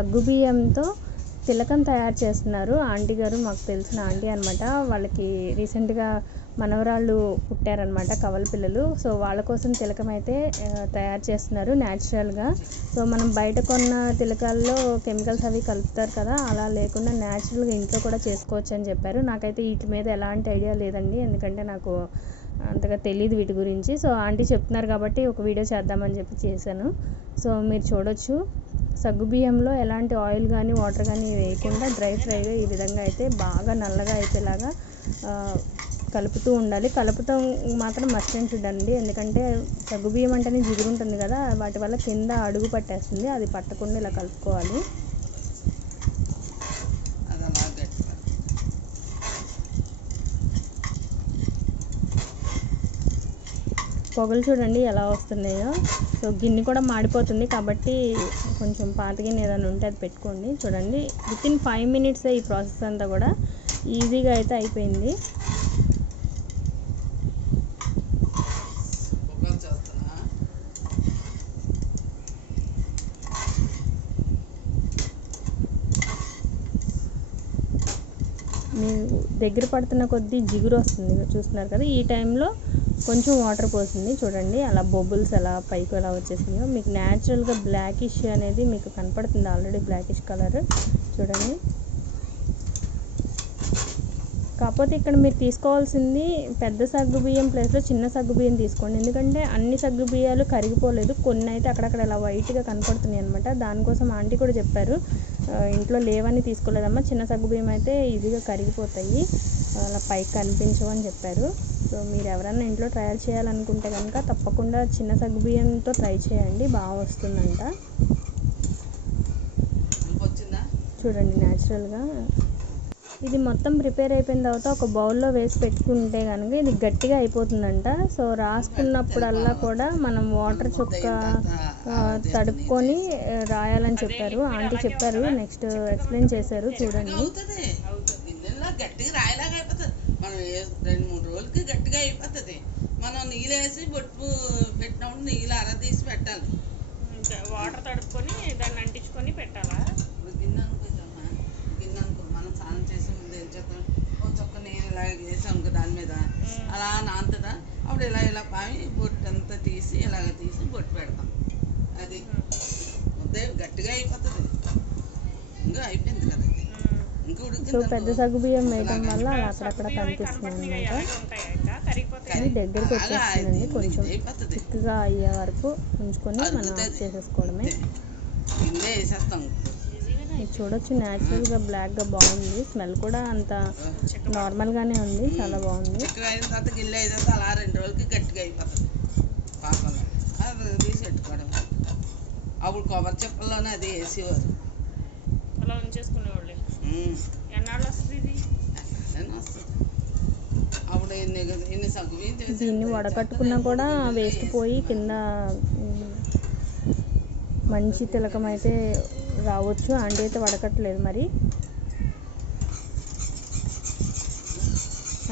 సగ్గుబియ్యంతో తిలకం తయారు చేస్తున్నారు. ఆంటీ గారు మాకు తెలిసిన ఆంటీ అనమాట వాళ్ళకి రీసెంట్గా మనవరాళ్ళు పుట్టారనమాట కవల పిల్లలు. సో వాళ్ళ కోసం తిలకం అయితే తయారు చేస్తున్నారు న్యాచురల్గా సో మనం బయట కొన్న తిలకాల్లో కెమికల్స్ అవి కలుపుతారు కదా అలా లేకుండా న్యాచురల్గా ఇంట్లో కూడా చేసుకోవచ్చు అని చెప్పారు. నాకైతే వీటి మీద ఎలాంటి ఐడియా లేదండి. ఎందుకంటే నాకు అంతగా తెలియదు వీటి గురించి. సో ఆంటీ చెప్తున్నారు కాబట్టి ఒక వీడియో చేద్దామని చెప్పి చేశాను. సో మీరు చూడొచ్చు. సగ్గుబియ్యంలో ఎలాంటి ఆయిల్ కానీ వాటర్ కానీ వేయకుండా డ్రై ఫ్రైగా ఈ విధంగా అయితే బాగా నల్లగా అయిపోయేలాగా కలుపుతూ ఉండాలి. కలుపుతాం మాత్రం మస్ట్ అండ్ షుడ్ అండి. ఎందుకంటే సగ్గుబియ్యం అంటేనే జిగురుంటుంది కదా వాటి వల్ల కింద అడుగు పట్టేస్తుంది. అది పట్టకుండా ఇలా కలుపుకోవాలి అది అలా గట్టిగా పొగలు చూడండి ఎలా వస్తున్నాయో. సో గిన్నె కూడా మాడిపోతుంది కాబట్టి కొంచెం పాత గిన్నె ఏదైనా ఉంటే అది పెట్టుకోండి. చూడండి విత్ ఇన్ ఫైవ్ మినిట్స్ ఈ ప్రాసెస్ అంతా కూడా ఈజీగా అయితే అయిపోయింది. మీరు దగ్గర పడుతున్న కొద్దీ జిగురు వస్తుంది. చూస్తున్నారు కదా ఈ టైంలో కొంచెం వాటర్ పోసింది. చూడండి అలా బొబుల్స్ అలా పైకి ఎలా వచ్చేసినాయో. మీకు న్యాచురల్గా బ్లాకిష్ అనేది మీకు కనపడుతుంది ఆల్రెడీ బ్లాకిష్ కలర్. చూడండి. కాకపోతే ఇక్కడ మీరు తీసుకోవాల్సింది పెద్ద సగ్గు బియ్యం ప్లేస్లో చిన్న సగ్గు బియ్యం తీసుకోండి. ఎందుకంటే అన్ని సగ్గు బియ్యాలు కరిగిపోలేదు. కొన్ని అయితే అక్కడక్కడ ఇలా వైట్గా కనపడుతున్నాయి అనమాట దానికోసం ఆంటీ కూడా చెప్పారు. ఇంట్లో లేవని తీసుకోలేదమ్మా. చిన్న సగ్గు బియ్యం అయితే ఈజీగా కరిగిపోతాయి. అలా పైకి కనిపించవు అని చెప్పారు. సో మీరు ఎవరైనా ఇంట్లో ట్రయల్ చేయాలనుకుంటే కనుక తప్పకుండా చిన్న సగ్గు బియ్యంతో ట్రై చేయండి. బాగా వస్తుందంట. చూడండి న్యాచురల్గా. ఇది మొత్తం ప్రిపేర్ అయిపోయిన తర్వాత ఒక బౌల్లో వేసి పెట్టుకుంటే కనుక ఇది గట్టిగా అయిపోతుందంట. సో రాసుకున్నప్పుడల్లా కూడా మనం వాటర్ చుక్క తడుపుకొని రాయాలని చెప్పారు. ఆంటీ చెప్పారు నెక్స్ట్ ఎక్స్ప్లెయిన్ చేశారు చూడండి. అవుతుంది. గట్టిగా రాయలాగా అయిపోతుంది మనం రెండు మూడు రోజులకి గట్టిగా అయిపోతుంది. మనం నీళ్ళు వేసి బొట్టు పెట్టినప్పుడు నీళ్ళు అర తీసి పెట్టాలి. సో పెద్ద. సగ్గు బియ్యం వేయడం వల్ల అలా అక్కడక్కడ కనిపిస్తుంది అనమాట ఇది దగ్గరకు వచ్చేస్తుందండి. కొంచెం థిక్గా అయ్యే వరకు ఉంచుకొని మనం ఆఫ్ చేసేసుకోవడమే. ఇది చూడొచ్చు న్యాచురల్గా బ్లాక్గా బాగుంది. స్మెల్ కూడా అంత నార్మల్గానే ఉంది. చాలా బాగుంది. చిక్కగా అలా రెండు రోజులకి గట్టిగా అయిపోతుంది తీసి పెట్టుకోవడం అప్పుడు కొబ్బరి చెప్పల్లోనే అది వేసేవారు. అలా ఉంచేసుకునేవాళ్ళు. ఎన్నాళ్ళు వస్తుంది ఇది ఎక్కడైనా వస్తుంది అప్పుడు ఎన్ని సగ్గు దీన్ని వడకట్టుకున్నా కూడా వేస్ట్ పోయి కింద మంచి తిలకం అయితే రావచ్చు. ఆంటీ అయితే వడకట్టలేదు మరి.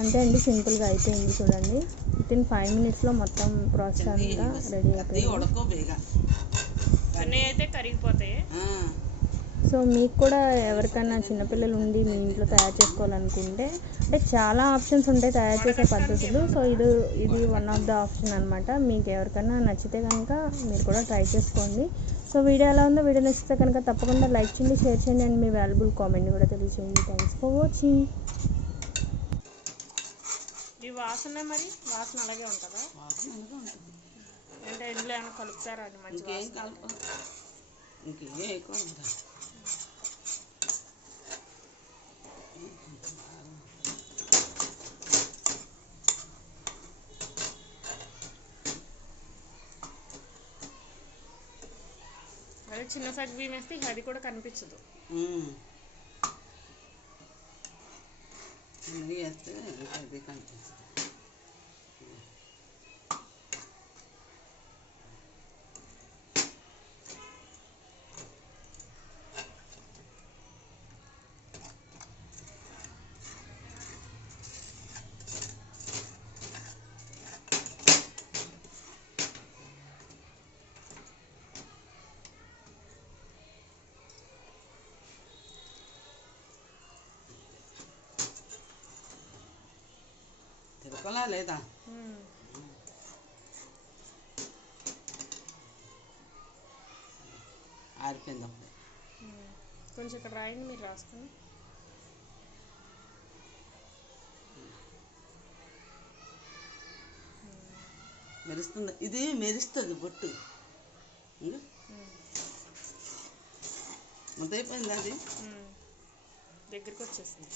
అంతే అండి సింపుల్గా అయిపోయింది చూడండి. విత్ ఇన్ ఫైవ్ మినిట్స్లో మొత్తం ప్రాసెస్ అంతా రెడీ అయిపోయింది. అయితే కరిగిపోతాయి. సో మీకు కూడా ఎవరికైనా చిన్నపిల్లలు ఉండి మీ ఇంట్లో తయారు చేసుకోవాలనుకుంటే అంటే చాలా ఆప్షన్స్ ఉంటాయి తయారు చేసే పద్ధతులు. సో ఇది ఇది వన్ ఆఫ్ ద ఆప్షన్ అనమాట మీకు ఎవరికైనా నచ్చితే కనుక మీరు కూడా ట్రై చేసుకోండి. సో వీడియో ఎలా ఉందో వీడియో నచ్చితే కనుక తప్పకుండా లైక్ చేయండి షేర్ చేయండి అండ్ మీ వాల్యుబుల్ కామెంట్ కూడా తెలియచేయండి. థ్యాంక్స్ ఫర్ వాచింగ్ ఈ వాసన మరి? వాసన అలాగే ఉంటుందా? వాసన అలాగే ఉంటుంది అంటే ఇందులో ఏమైనా కలుపుతారా? అది ఇంకేం కలప ఇంకేం వేయకూడదు అదే చిన్న సగ్గు బియ్యం వేస్తే అది కూడా కనిపించదు. వేస్తే అది కనిపిస్తుంది పెట్టుకోవాలా లేదా. ఆరిపోయింది? అప్పుడు. కొంచెం ఇక్కడ రాయండి మీరు రాసుకుని మెరుస్తుంది? ఇది మెరుస్తుంది బొట్టు. ముద్దైపోయింది అది. దగ్గరికి వచ్చేసింది.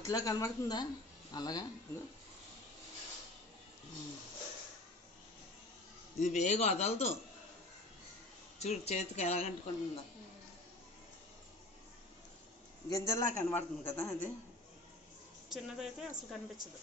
బొట్టులా కనబడుతుందా? అలాగా. ఇది వేగం వదలదు చూడు చేతికి ఎలా అంటుకుంటుందో గింజల్లా కనబడుతుంది కదా అది? చిన్నదైతే అసలు కనిపించదు.